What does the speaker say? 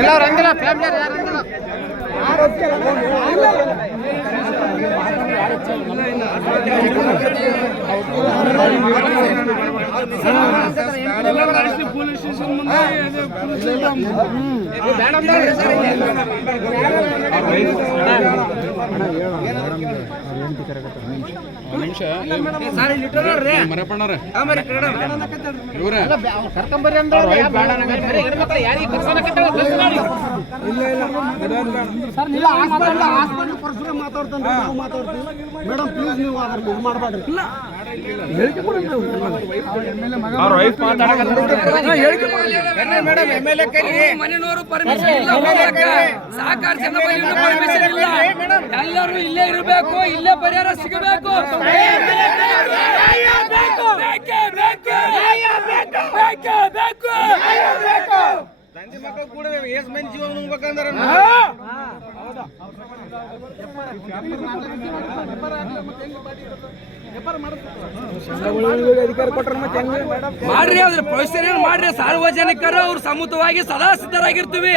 ಎಲ್ಲರೂ ಹಂಗಿಲ್ಲ ಫ್ಯಾಮಿಲಿ ಯಾರು ಹಂಗಿಲ್ಲ ಪೊಲೀಸ್ ಸ್ಟೇಷನ್ ಮುಂದೆ ಮರಪಣ್ಣರ ಇವ್ರ ಕರ್ಕೊಂಬರ್ರಿ ಅಂದ್ರೆ ಮೇಡಮ್ ಪ್ಲೀಸ್ ನೀವು ಇದು ಮಾಡಬೇಡ್ರಿ. ಮನೆಯವರು ಪರ್ಮಿಷನ್ ಇಲ್ಲ, ಸಹಕಾರ ಸಂಘ ಪರ್ಮಿಷನ್ ಇಲ್ಲ. ಎಲ್ಲರೂ ಇಲ್ಲೇ ಇರಬೇಕು, ಇಲ್ಲೇ ಪರಿಹಾರ ಸಿಗಬೇಕು. ತಂದೆ ಮಕ್ಕಳು ಕೂಡ ಎಷ್ಟು ಮಂದಿ ಜೀವ ನುಂಗ್ಬೇಕಂದ್ರೆ ಮಾಡ್ರಿ, ಅದ್ರ ಪ್ರೊಸೆಸರ್ ಮಾಡ್ರಿ. ಸಾರ್ವಜನಿಕರು ಅವ್ರು ಸಮ್ಮತವಾಗಿ ಸದಾ ಸಿದ್ಧರಾಗಿರ್ತೀವಿ.